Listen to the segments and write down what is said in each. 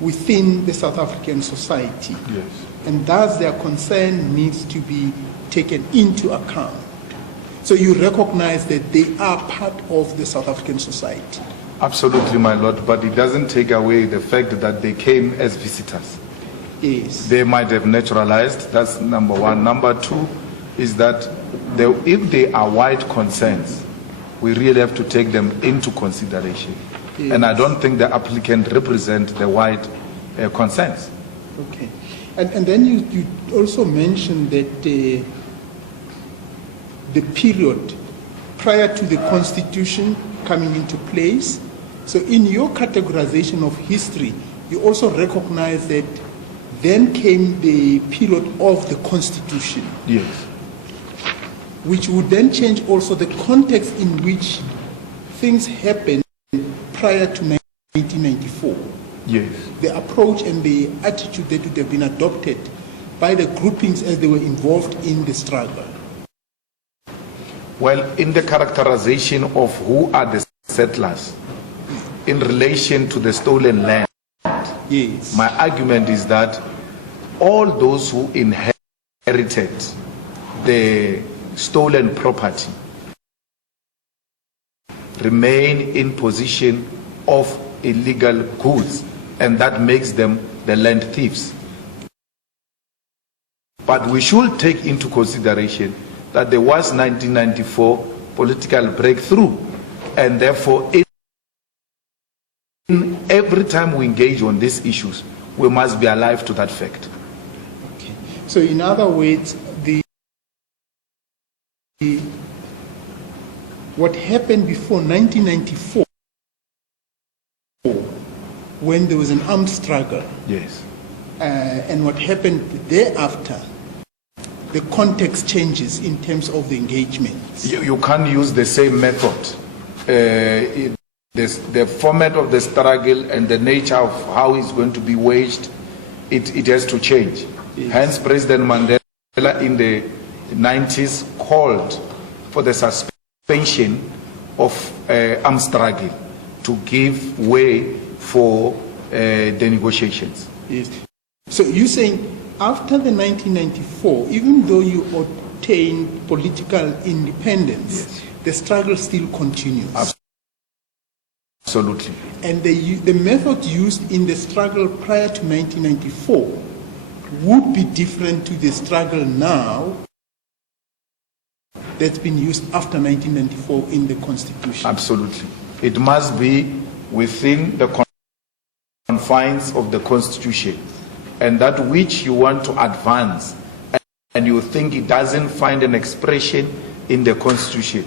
within the South African society. Yes. And thus their concern needs to be taken into account. So you recognize that they are part of the South African society. Absolutely, my lord, but it doesn't take away the fact that they came as visitors. Yes. They might have naturalized, that's number one. Number two is that if they are wide concerns, we really have to take them into consideration. Yes. And I don't think the applicant represent the wide concerns. Okay. And then you also mentioned that the period prior to the Constitution coming into place. So in your categorization of history, you also recognize that then came the period of the Constitution. Yes. Which would then change also the context in which things happened prior to 1994. Yes. The approach and the attitude that would have been adopted by the groupings as they were involved in the struggle. Well, in the characterization of who are the settlers in relation to the stolen land, yes, my argument is that all those who inherited the stolen property remain in possession of illegal goods, and that makes them the land thieves. But we should take into consideration that there was 1994 political breakthrough, and therefore in every time we engage on these issues, we must be alive to that fact. Okay. So in other words, what happened before 1994, when there was an armed struggle, yes, and what happened thereafter, the context changes in terms of the engagement. You can't use the same method. The format of the struggle and the nature of how it's going to be waged, it has to change. Yes. Hence, President Mandela in the 90s called for the suspension of armed struggle to give way for the negotiations. Yes. So you're saying after the 1994, even though you obtained political independence, yes, the struggle still continues. Absolutely. And the method used in the struggle prior to 1994 would be different to the struggle now that's been used after 1994 in the Constitution. Absolutely. It must be within the confines of the Constitution, and that which you want to advance and you think it doesn't find an expression in the Constitution,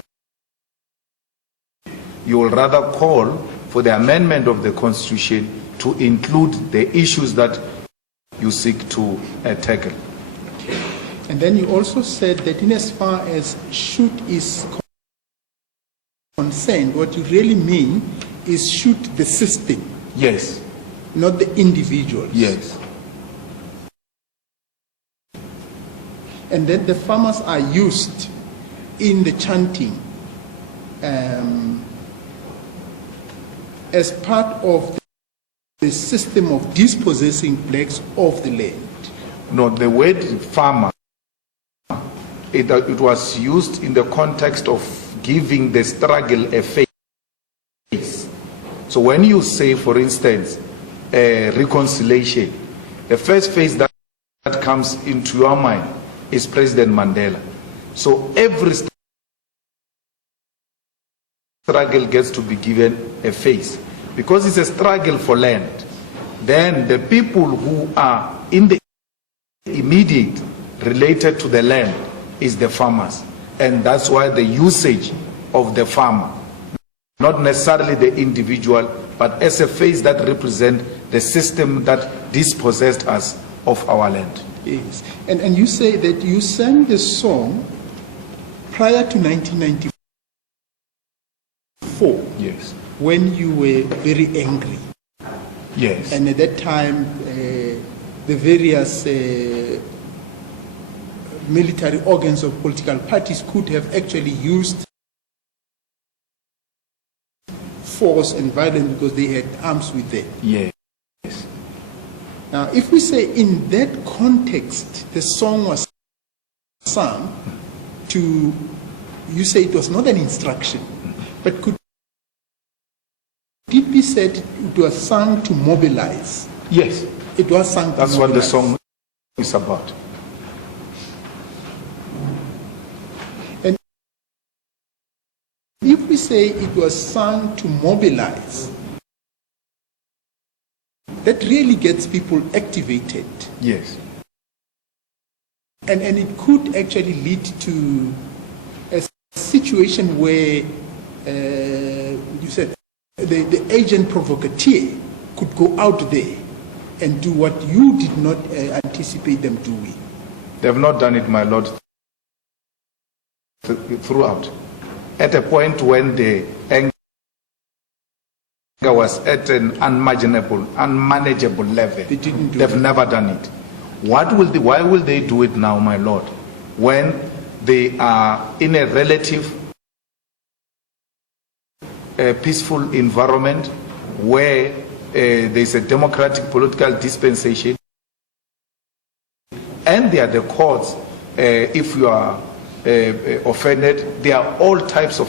you will rather call for the amendment of the Constitution to include the issues that you seek to tackle. And then you also said that in as far as shoot is concerned, what you really mean is shoot the system. Yes. Not the individuals. Yes. And then the farmers are used in the chanting as part of the system of dispossessing blacks of the land. No, the word farmer, it was used in the context of giving the struggle a face. So when you say, for instance, reconciliation, the first phase that comes into your mind is President Mandela. So every struggle gets to be given a face. Because it's a struggle for land, then the people who are in the immediate related to the land is the farmers. And that's why the usage of the farmer, not necessarily the individual, but as a face that represents the system that dispossessed us of our land. Yes. And you say that you sang the song prior to 1994. Yes. When you were very angry. Yes. And at that time, the various military organs of political parties could have actually used force and violence because they had arms with them. Yes. Now, if we say in that context, the song was sung to, you say it was not an instruction, but could it be said it was sung to mobilize? Yes. It was sung to That's mobilize. what the song is about. And if we say it was sung to mobilize, that really gets people activated. Yes. And it could actually lead to a situation where, you said, the agent provocateur could go out there and do what you did not anticipate them doing. They have not done it, my Lord, throughout. At a point when the anger was at an unmanageable level, They didn't do they've it. never done it. Why will they do it now, my Lord, when they are in a relative peaceful environment where there's a democratic political dispensation, and they are the courts, if you are offended, there are all types of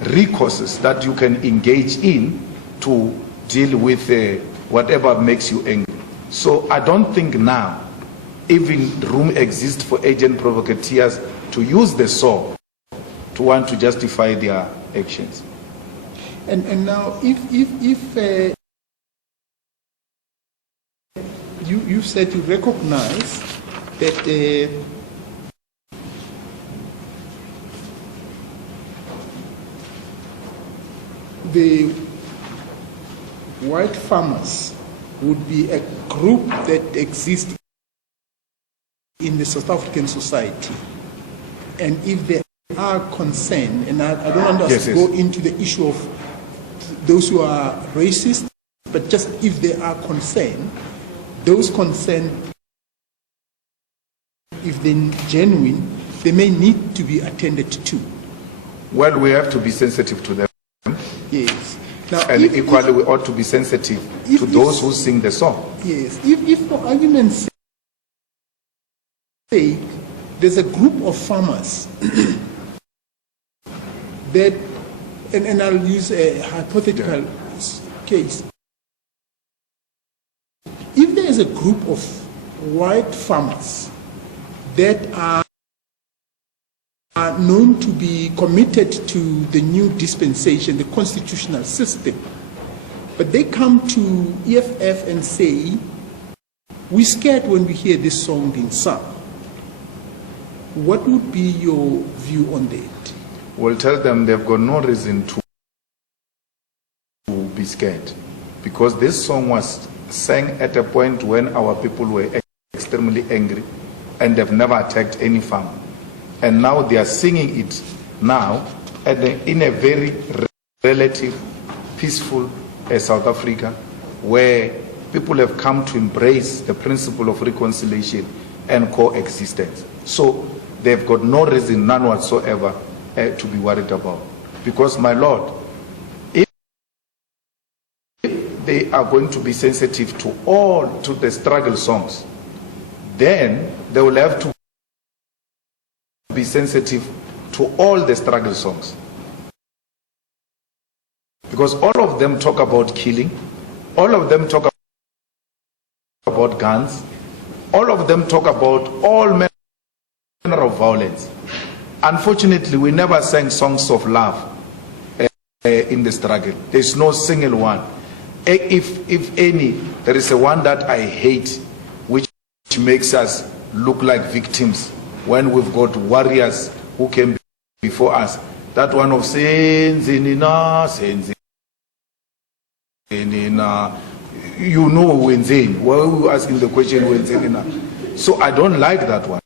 recourses that you can engage in to deal with whatever makes you angry. So I don't think now even room exists for agent provocateurs to use the sword to want to justify their actions. And now, if you said you recognize that the white farmers would be a group that exists in the South African society, and if they are concerned, and I don't want us to go into the issue of those who are racist, but just if they are concerned, those concerned, if they're genuine, they may need to be attended to. Well, we have to be sensitive to them. Yes. Now, And equally, we ought to be sensitive to those who sing the song. Yes. If for argument's sake, there's a group of farmers that, and I'll use a hypothetical case. If there is a group of white farmers that are known to be committed to the new dispensation, the constitutional system, but they come to EFF and say, we're scared when we hear this song being sung. What would be your view on that? We'll tell them they've got no reason to be scared, because this song was sang at a point when our people were extremely angry and they've never attacked any farm. And now they are singing it now in a very relative, peaceful South Africa, where people have come to embrace the principle of reconciliation and coexistence. So they've got no reason, none whatsoever, to be worried about. Because, my Lord, if they are going to be sensitive to the struggle songs, then they will have to be sensitive to all the struggle songs. Because all of them talk about killing, all of them talk about guns, all of them talk about all manner of violence. Unfortunately, we never sang songs of love in the struggle. There's no single one. If any, there is a one that I hate, which makes us look like victims when we've got warriors who came before us. That one of Senzina, you know Wenzin. Why are you asking the question Wenzina? So I don't like that one,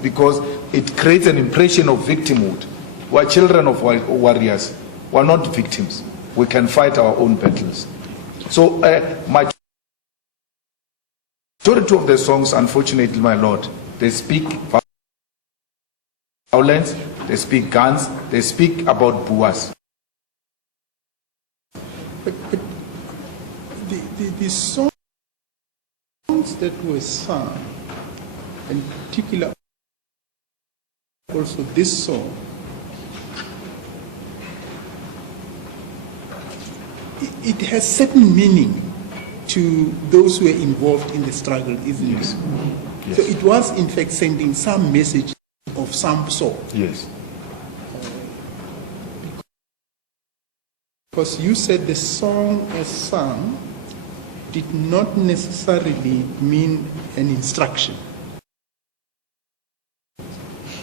because it creates an impression of victimhood. We're children of warriors. We're not victims. We can fight our own battles. So majority of the songs, unfortunately, my Lord, they speak violence, they speak guns, they speak about boas. But The songs that were sung, in particular also this song, it has certain meaning to those who were involved in the struggle, isn't Yes. it? Yes. So it was in fact sending some message of some sort. Yes. Because you said the song as sung did not necessarily mean an instruction.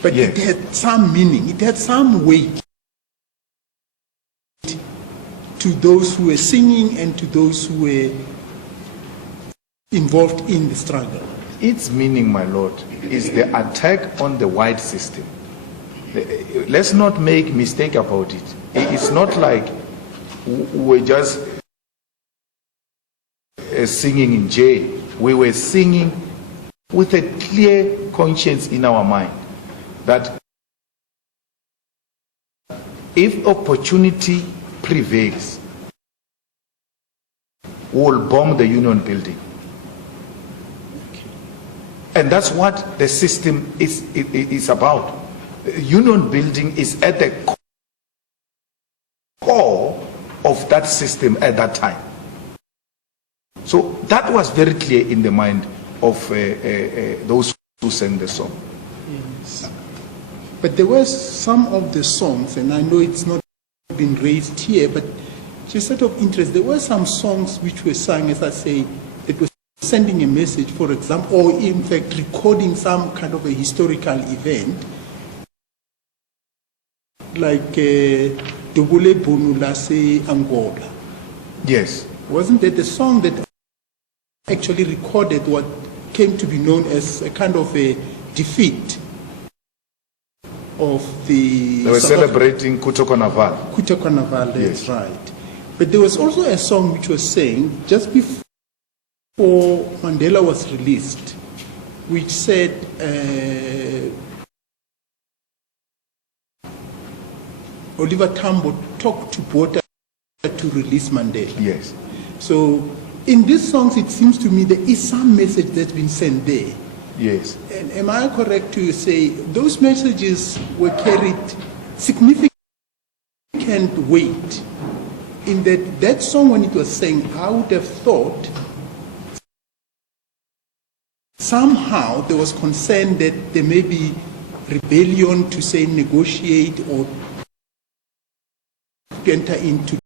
But Yes. it had some meaning, it had some weight to those who were singing and to those who were involved in the struggle. Its meaning, my Lord, is the attack on the white system. Let's not make mistake about it. It's not like we're just singing in jail. We were singing with a clear conscience in our mind that if opportunity prevails, we'll bomb the Union building. And that's what the system is about. Union building is at the core of that system at that time. So that was very clear in the mind of those who sang the song. Yes. But there were some of the songs, and I know it's not been raised here, but just out of interest, there were some songs which were sung, as I say, that was sending a message, for example, or in fact recording some kind of a historical event, like Dobole Bonulase Angola. Yes. Wasn't that the song that actually recorded what came to be known as a kind of a defeat of the... They were celebrating Kutoko Naval. Kutoko Naval, that's Yes. right. But there was also a song which was saying, just before Mandela was released, which said, Oliver Tambo talked to Botha to release Mandela. Yes. So in these songs, it seems to me there is some message that's been sent there. Yes. And am I correct to say those messages were carried significant weight in that song when it was saying, I would have thought somehow there was concern that there may be rebellion to say negotiate or to enter into